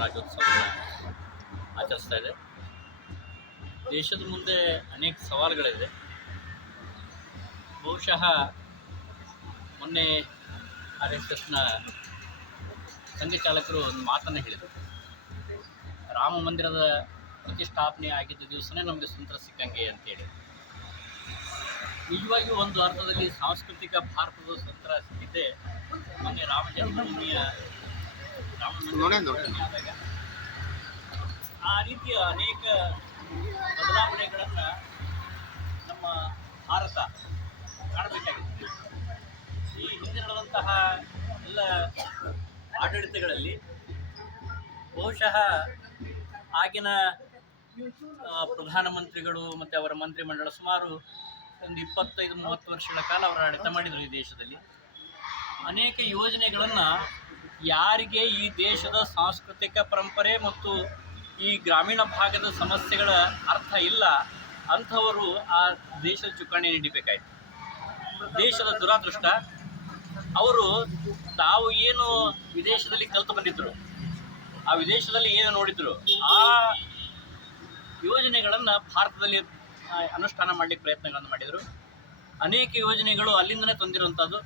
ಗಣರಾಜ್ಯೋತ್ಸವವನ್ನು ಆಚರಿಸ್ತಾ ಇದೆ. ದೇಶದ ಮುಂದೆ ಅನೇಕ ಸವಾಲುಗಳಿದೆ. ಬಹುಶಃ ಮೊನ್ನೆ RSSನ ಸಂಘ ಚಾಲಕರು ಒಂದು ಮಾತನ್ನು ಹೇಳಿದರು. ರಾಮ ಮಂದಿರದ ಪ್ರತಿಷ್ಠಾಪನೆ ಆಗಿದ್ದ ದಿವಸನೇ ನಮಗೆ ಸ್ವಾತಂತ್ರ್ಯ ಸಿಕ್ಕಂಗೆ ಅಂತೇಳಿ. ನಿಜವಾಗಿಯೂ ಒಂದು ಅರ್ಥದಲ್ಲಿ ಸಾಂಸ್ಕೃತಿಕ ಭಾರತದ ಸ್ವಾತಂತ್ರ್ಯ ಸಿಕ್ಕಿದ್ದೆ ಮೊನ್ನೆ ರಾಮ ಜನ್ಮಭೂಮಿಯ ಆದಾಗ. ಆ ರೀತಿಯ ಅನೇಕ ಬದಲಾವಣೆಗಳನ್ನು ನಮ್ಮ ಭಾರತ ಕಾಣಬೇಕಾಗಿದೆ. ಈ ಹಿಂದೆ ನಡೆದಂತಹ ಎಲ್ಲ ಆಡಳಿತಗಳಲ್ಲಿ ಬಹುಶಃ ಆಗಿನ ಪ್ರಧಾನಮಂತ್ರಿಗಳು ಮತ್ತು ಅವರ ಮಂತ್ರಿಮಂಡಲ ಸುಮಾರು ಒಂದು 25-30 ವರ್ಷಗಳ ಕಾಲ ಅವರು ಆಡಳಿತ ಮಾಡಿದರು. ಈ ದೇಶದಲ್ಲಿ ಅನೇಕ ಯೋಜನೆಗಳನ್ನು ಯಾರಿಗೆ ಈ ದೇಶದ ಸಾಂಸ್ಕೃತಿಕ ಪರಂಪರೆ ಮತ್ತು ಈ ಗ್ರಾಮೀಣ ಭಾಗದ ಸಮಸ್ಯೆಗಳ ಅರ್ಥ ಇಲ್ಲ ಅಂಥವರು ಆ ದೇಶದ ಚುಕ್ಕಾಣಿ ನೀಡಬೇಕಾಯಿತು. ದೇಶದ ದುರಾದೃಷ್ಟ, ಅವರು ತಾವು ಏನು ವಿದೇಶದಲ್ಲಿ ಕಲಿತು ಬಂದಿದ್ದರು, ಆ ವಿದೇಶದಲ್ಲಿ ಏನು ನೋಡಿದ್ರು, ಆ ಯೋಜನೆಗಳನ್ನು ಭಾರತದಲ್ಲಿ ಅನುಷ್ಠಾನ ಮಾಡಲಿಕ್ಕೆ ಪ್ರಯತ್ನಗಳನ್ನು ಮಾಡಿದರು. ಅನೇಕ ಯೋಜನೆಗಳು ಅಲ್ಲಿಂದಲೇ ತಂದಿರುವಂಥದ್ದು.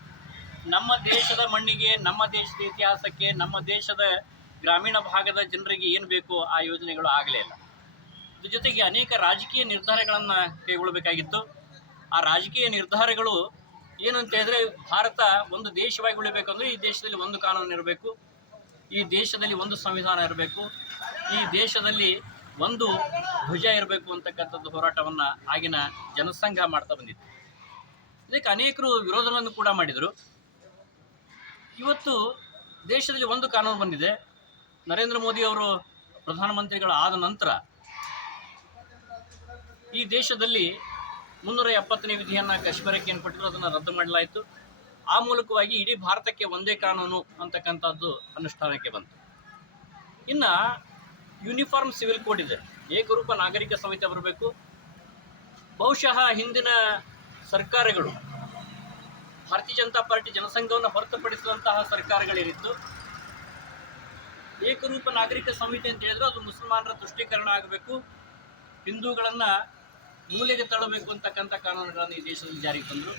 ನಮ್ಮ ದೇಶದ ಮಣ್ಣಿಗೆ, ನಮ್ಮ ದೇಶದ ಇತಿಹಾಸಕ್ಕೆ, ನಮ್ಮ ದೇಶದ ಗ್ರಾಮೀಣ ಭಾಗದ ಜನರಿಗೆ ಏನು ಬೇಕೋ ಆ ಯೋಜನೆಗಳು ಆಗಲೇ ಇಲ್ಲ. ಇದ್ರ ಜೊತೆಗೆ ಅನೇಕ ರಾಜಕೀಯ ನಿರ್ಧಾರಗಳನ್ನು ಕೈಗೊಳ್ಳಬೇಕಾಗಿತ್ತು. ಆ ರಾಜಕೀಯ ನಿರ್ಧಾರಗಳು ಏನು ಅಂತ ಹೇಳಿದ್ರೆ, ಭಾರತ ಒಂದು ದೇಶವಾಗಿ ಉಳಿಬೇಕಂದ್ರೆ ಈ ದೇಶದಲ್ಲಿ ಒಂದು ಕಾನೂನು ಇರಬೇಕು, ಈ ದೇಶದಲ್ಲಿ ಒಂದು ಸಂವಿಧಾನ ಇರಬೇಕು, ಈ ದೇಶದಲ್ಲಿ ಒಂದು ಧ್ವಜ ಇರಬೇಕು ಅಂತಕ್ಕಂಥದ್ದು ಹೋರಾಟವನ್ನು ಆಗಿನ ಜನಸಂಘ ಮಾಡ್ತಾ ಬಂದಿತ್ತು. ಇದಕ್ಕೆ ಅನೇಕರು ವಿರೋಧಗಳನ್ನು ಕೂಡ ಮಾಡಿದರು. ಇವತ್ತು ದೇಶದಲ್ಲಿ ಒಂದು ಕಾನೂನು ಬಂದಿದೆ. ನರೇಂದ್ರ ಮೋದಿ ಅವರು ಪ್ರಧಾನಮಂತ್ರಿಗಳಾದ ನಂತರ ಈ ದೇಶದಲ್ಲಿ 370ನೇ ವಿಧಿಯನ್ನು ಕಾಶ್ಮೀರಕ್ಕೆ ಏನು ಕೊಟ್ಟಿದ್ರು ಅದನ್ನು ರದ್ದು ಮಾಡಲಾಯಿತು. ಆ ಮೂಲಕವಾಗಿ ಇಡೀ ಭಾರತಕ್ಕೆ ಒಂದೇ ಕಾನೂನು ಅಂತಕ್ಕಂಥದ್ದು ಅನುಷ್ಠಾನಕ್ಕೆ ಬಂತು. ಇನ್ನು ಯೂನಿಫಾರ್ಮ್ ಸಿವಿಲ್ ಕೋಡ್ ಇದೆ, ಏಕರೂಪ ನಾಗರಿಕ ಸಂಹಿತೆ ಬರಬೇಕು. ಬಹುಶಃ ಹಿಂದಿನ ಸರ್ಕಾರಗಳು, ಭಾರತೀಯ ಜನತಾ ಪಾರ್ಟಿ ಜನಸಂಘವನ್ನು ಹೊರತುಪಡಿಸಿದಂತಹ ಸರ್ಕಾರಗಳೇನಿತ್ತು, ಏಕರೂಪ ನಾಗರಿಕ ಸಂಹಿತೆ ಅಂತ ಹೇಳಿದ್ರು ಅದು ಮುಸಲ್ಮಾನರ ತುಷ್ಟೀಕರಣ ಆಗಬೇಕು, ಹಿಂದೂಗಳನ್ನು ಮೂಲೆಗೆ ತಳ್ಳಬೇಕು ಅಂತಕ್ಕಂಥ ಕಾನೂನುಗಳನ್ನು ಈ ದೇಶದಲ್ಲಿ ಜಾರಿಗೆ ತಂದರು.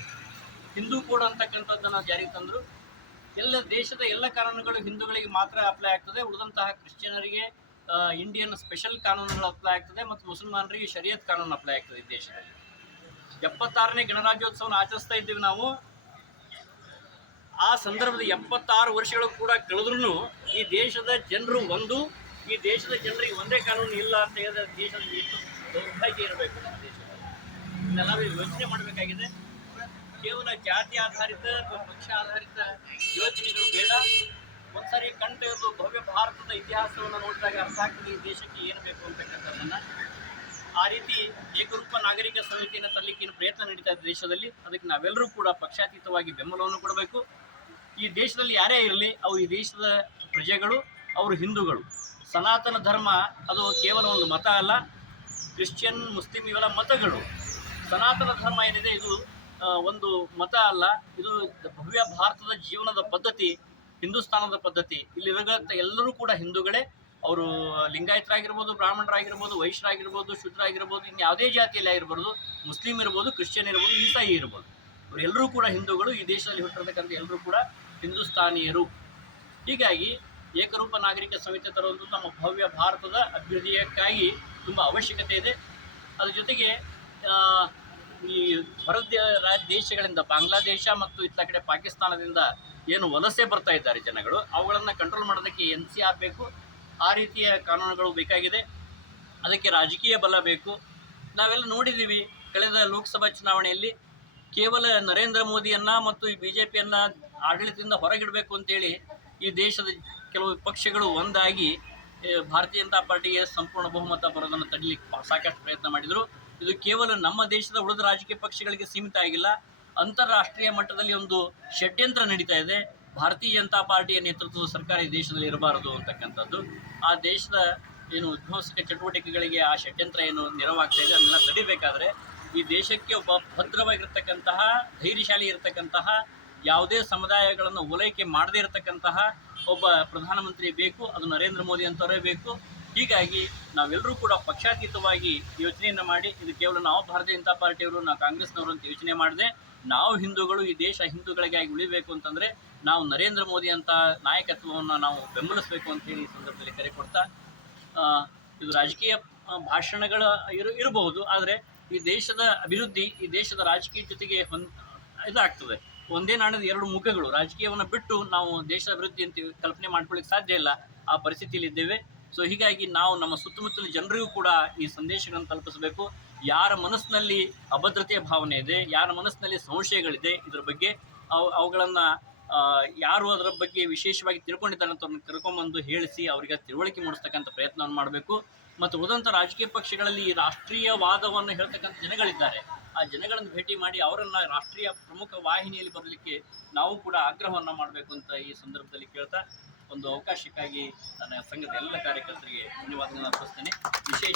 ಹಿಂದೂ ಕೋಡ್ ಅಂತಕ್ಕಂಥದ್ದನ್ನು ಜಾರಿಗೆ ತಂದರು. ದೇಶದ ಎಲ್ಲ ಕಾನೂನುಗಳು ಹಿಂದೂಗಳಿಗೆ ಮಾತ್ರ ಅಪ್ಲೈ ಆಗ್ತದೆ, ಉಳಿದಂತಹ ಕ್ರಿಶ್ಚಿಯನರಿಗೆ ಇಂಡಿಯನ್ ಸ್ಪೆಷಲ್ ಕಾನೂನುಗಳು ಅಪ್ಲೈ ಆಗ್ತದೆ ಮತ್ತು ಮುಸಲ್ಮಾನರಿಗೆ ಶರಿಯತ್ ಕಾನೂನು ಅಪ್ಲೈ ಆಗ್ತದೆ. ಈ ದೇಶದಲ್ಲಿ 76ನೇ ಗಣರಾಜ್ಯೋತ್ಸವನ ಆಚರಿಸ್ತಾ ಇದ್ದೀವಿ ನಾವು. ಆ ಸಂದರ್ಭದ 76 ವರ್ಷಗಳು ಕೂಡ ಕಳೆದ್ರೂ ಈ ದೇಶದ ಜನರು ಈ ದೇಶದ ಜನರಿಗೆ ಒಂದೇ ಕಾನೂನು ಇಲ್ಲ ಅಂತ ಹೇಳಿದ್ರೆ ದೇಶದಲ್ಲಿ ಎಷ್ಟು ದೌರ್ಭಾಗ್ಯ ಇರಬೇಕು. ನಮ್ಮ ದೇಶದಲ್ಲಿ ಇದನ್ನೆಲ್ಲ ಯೋಚನೆ ಮಾಡಬೇಕಾಗಿದೆ. ಕೇವಲ ಜಾತಿ ಆಧಾರಿತ ಅಥವಾ ಪಕ್ಷ ಆಧಾರಿತ ಯೋಜನೆಗಳು ಬೇಡ. ಒಂದ್ಸರಿ ತೆಗೆದು ಭವ್ಯ ಭಾರತದ ಇತಿಹಾಸವನ್ನು ನೋಡಿದಾಗ ಅರ್ಥ ಆಗ್ತದೆ ಈ ದೇಶಕ್ಕೆ ಏನು ಬೇಕು ಅಂತಕ್ಕಂಥದ್ದನ್ನು. ಆ ರೀತಿ ಏಕರೂಪ ನಾಗರಿಕ ಸಂಹಿತೆಯನ್ನು ತರಲಿಕ್ಕೆ ಪ್ರಯತ್ನ ನಡೀತಾ ಇದೆ ದೇಶದಲ್ಲಿ. ಅದಕ್ಕೆ ನಾವೆಲ್ಲರೂ ಕೂಡ ಪಕ್ಷಾತೀತವಾಗಿ ಬೆಂಬಲವನ್ನು ಕೊಡಬೇಕು. ಈ ದೇಶದಲ್ಲಿ ಯಾರೇ ಇರಲಿ, ಅವು ಈ ದೇಶದ ಪ್ರಜೆಗಳು, ಅವರು ಹಿಂದೂಗಳು. ಸನಾತನ ಧರ್ಮ ಅದು ಕೇವಲ ಒಂದು ಮತ ಅಲ್ಲ, ಕ್ರಿಶ್ಚಿಯನ್, ಮುಸ್ಲಿಂ ಇವೆಲ್ಲ ಮತಗಳು. ಸನಾತನ ಧರ್ಮ ಏನಿದೆ ಇದು ಒಂದು ಮತ ಅಲ್ಲ, ಇದು ಭವ್ಯ ಭಾರತದ ಜೀವನದ ಪದ್ಧತಿ, ಹಿಂದೂಸ್ತಾನದ ಪದ್ಧತಿ. ಇಲ್ಲಿರುವಂಥ ಎಲ್ಲರೂ ಕೂಡ ಹಿಂದೂಗಳೇ. ಅವರು ಲಿಂಗಾಯತರಾಗಿರ್ಬೋದು, ಬ್ರಾಹ್ಮಣರಾಗಿರ್ಬೋದು, ವೈಶ್ಯರಾಗಿರ್ಬೋದು, ಶೂದ್ರಾಗಿರ್ಬೋದು, ಇನ್ನು ಯಾವುದೇ ಜಾತಿಯಲ್ಲಿ ಆಗಿರ್ಬೋದು, ಮುಸ್ಲಿಂ ಇರ್ಬೋದು, ಕ್ರಿಶ್ಚಿಯನ್ ಇರ್ಬೋದು, ಈಸಾಯಿ ಇರ್ಬೋದು, ಇವರೆಲ್ಲರೂ ಕೂಡ ಹಿಂದೂಗಳು. ಈ ದೇಶದಲ್ಲಿ ಹುಟ್ಟಿರ್ತಕ್ಕಂಥ ಎಲ್ಲರೂ ಕೂಡ ಹಿಂದೂಸ್ತಾನೀಯರು. ಹೀಗಾಗಿ ಏಕರೂಪ ನಾಗರಿಕ ಸಂಹಿತೆ ತರುವುದು ನಮ್ಮ ಭವ್ಯ ಭಾರತದ ಅಭಿವೃದ್ಧಿಯಕ್ಕಾಗಿ ತುಂಬ ಅವಶ್ಯಕತೆ ಇದೆ. ಅದ್ರ ಜೊತೆಗೆ ಈ ಹೊರ ದೇಶಗಳಿಂದ, ಬಾಂಗ್ಲಾದೇಶ ಮತ್ತು ಇತ್ತ ಕಡೆ ಪಾಕಿಸ್ತಾನದಿಂದ ಏನು ವಲಸೆ ಬರ್ತಾ ಇದ್ದಾರೆ ಜನಗಳು, ಅವುಗಳನ್ನು ಕಂಟ್ರೋಲ್ ಮಾಡೋದಕ್ಕೆ NC ಆಗಬೇಕು. ಆ ರೀತಿಯ ಕಾನೂನುಗಳು ಬೇಕಾಗಿದೆ. ಅದಕ್ಕೆ ರಾಜಕೀಯ ಬಲ ಬೇಕು. ನಾವೆಲ್ಲ ನೋಡಿದ್ದೀವಿ, ಕಳೆದ ಲೋಕಸಭಾ ಚುನಾವಣೆಯಲ್ಲಿ ಕೇವಲ ನರೇಂದ್ರ ಮೋದಿಯನ್ನು ಮತ್ತು ಈ BJPಯನ್ನು ಆಡಳಿತದಿಂದ ಹೊರಗಿಡಬೇಕು ಅಂತೇಳಿ ಈ ದೇಶದ ಕೆಲವು ಪಕ್ಷಗಳು ಒಂದಾಗಿ ಭಾರತೀಯ ಜನತಾ ಪಾರ್ಟಿಗೆ ಸಂಪೂರ್ಣ ಬಹುಮತ ಬರೋದನ್ನು ತಡಲಿಕ್ಕೆ ಸಾಕಷ್ಟು ಪ್ರಯತ್ನ ಮಾಡಿದರು. ಇದು ಕೇವಲ ನಮ್ಮ ದೇಶದ ಉಳಿದ ರಾಜಕೀಯ ಪಕ್ಷಗಳಿಗೆ ಸೀಮಿತ ಆಗಿಲ್ಲ, ಅಂತಾರಾಷ್ಟ್ರೀಯ ಮಟ್ಟದಲ್ಲಿ ಒಂದು ಷಡ್ಯಂತ್ರ ನಡೀತಾ ಇದೆ. ಭಾರತೀಯ ಜನತಾ ಪಾರ್ಟಿಯ ನೇತೃತ್ವದ ಸರ್ಕಾರ ಈ ದೇಶದಲ್ಲಿ ಇರಬಾರದು ಅಂತಕ್ಕಂಥದ್ದು. ಆ ದೇಶದ ಏನು ವಿಧ್ವಂಸಕ ಚಟುವಟಿಕೆಗಳಿಗೆ ಆ ಷಡ್ಯಂತ್ರ ಏನು ನೆರವಾಗ್ತಾ ಇದೆ ಅದನ್ನೆಲ್ಲ ತಡಿಬೇಕಾದ್ರೆ ಈ ದೇಶಕ್ಕೆ ಒಬ್ಬ ಭದ್ರವಾಗಿರ್ತಕ್ಕಂತಹ, ಧೈರ್ಯಶಾಲಿ ಇರತಕ್ಕಂತಹ, ಯಾವುದೇ ಸಮುದಾಯಗಳನ್ನು ಓಲೈಕೆ ಮಾಡದೇ ಇರತಕ್ಕಂತಹ ಒಬ್ಬ ಪ್ರಧಾನಮಂತ್ರಿ ಬೇಕು, ಅದು ನರೇಂದ್ರ ಮೋದಿ ಅಂತವರೇ ಬೇಕು. ಹೀಗಾಗಿ ನಾವೆಲ್ಲರೂ ಕೂಡ ಪಕ್ಷಾತೀತವಾಗಿ ಯೋಚನೆಯನ್ನು ಮಾಡಿ, ಇದು ಕೇವಲ ನಾವು ಭಾರತೀಯ ಜನತಾ ಪಾರ್ಟಿಯವರು, ನಾವು ಕಾಂಗ್ರೆಸ್ನವರು ಅಂತ ಯೋಚನೆ ಮಾಡದೆ, ನಾವು ಹಿಂದೂಗಳು, ಈ ದೇಶ ಹಿಂದೂಗಳಿಗಾಗಿ ಉಳಿಬೇಕು ಅಂತಂದರೆ ನಾವು ನರೇಂದ್ರ ಮೋದಿ ಅಂತ ನಾಯಕತ್ವವನ್ನು ನಾವು ಬೆಂಬಲಿಸಬೇಕು ಅಂತ ಹೇಳಿ ಈ ಸಂದರ್ಭದಲ್ಲಿ ಕರೆ ಕೊಡ್ತಾ, ಇದು ರಾಜಕೀಯ ಭಾಷಣಗಳ ಇರಬಹುದು, ಆದರೆ ಈ ದೇಶದ ಅಭಿವೃದ್ಧಿ, ಈ ದೇಶದ ರಾಜಕೀಯ ಜೊತೆಗೆ ಇದಾಗ್ತದೆ. ಒಂದೇ ನಾಣ್ಯದ ಎರಡು ಮುಖಗಳು. ರಾಜಕೀಯವನ್ನು ಬಿಟ್ಟು ನಾವು ದೇಶದ ಅಭಿವೃದ್ಧಿ ಅಂತ ಕಲ್ಪನೆ ಮಾಡ್ಕೊಳ್ಳಿಕ್ಕೆ ಸಾಧ್ಯ ಇಲ್ಲ, ಆ ಪರಿಸ್ಥಿತಿಯಲ್ಲಿ ಇದ್ದೇವೆ. ಸೊ ಹೀಗಾಗಿ ನಾವು ನಮ್ಮ ಸುತ್ತಮುತ್ತಲ ಜನರಿಗೂ ಕೂಡ ಈ ಸಂದೇಶಗಳನ್ನು ತಲುಪಿಸಬೇಕು. ಯಾರ ಮನಸ್ಸಿನಲ್ಲಿ ಅಭದ್ರತೆಯ ಭಾವನೆ ಇದೆ, ಯಾರ ಮನಸ್ಸಿನಲ್ಲಿ ಸಂಶಯಗಳಿದೆ, ಇದರ ಬಗ್ಗೆ ಅವುಗಳನ್ನು ಯಾರು ಅದರ ಬಗ್ಗೆ ವಿಶೇಷವಾಗಿ ತಿಳ್ಕೊಂಡಿದ್ದಾರೆ ಅಂತ ಅವ್ರನ್ನ ಕರ್ಕೊಂಬಂದು ಹೇಳಿಸಿ ಅವರಿಗೆ ತಿಳುವಳಿಕೆ ಮೂಡಿಸ್ತಕ್ಕಂಥ ಪ್ರಯತ್ನವನ್ನು ಮಾಡಬೇಕು. ಮತ್ತು ಉಳಿದಂಥ ರಾಜಕೀಯ ಪಕ್ಷಗಳಲ್ಲಿ ಈ ರಾಷ್ಟ್ರೀಯವಾದವನ್ನು ಹೇಳ್ತಕ್ಕಂಥ ಜನಗಳಿದ್ದಾರೆ, ಆ ಜನಗಳನ್ನು ಭೇಟಿ ಮಾಡಿ ಅವರನ್ನು ರಾಷ್ಟ್ರೀಯ ಪ್ರಮುಖ ವಾಹಿನಿಯಲ್ಲಿ ಬರಲಿಕ್ಕೆ ನಾವು ಕೂಡ ಆಗ್ರಹವನ್ನು ಮಾಡಬೇಕು ಅಂತ ಈ ಸಂದರ್ಭದಲ್ಲಿ ಕೇಳ್ತಾ, ಒಂದು ಅವಕಾಶಕ್ಕಾಗಿ ನನ್ನ ಸಂಘದ ಎಲ್ಲ ಕಾರ್ಯಕರ್ತರಿಗೆ ಧನ್ಯವಾದಗಳನ್ನು ಅರ್ಪಿಸ್ತೇನೆ. ವಿಶೇಷ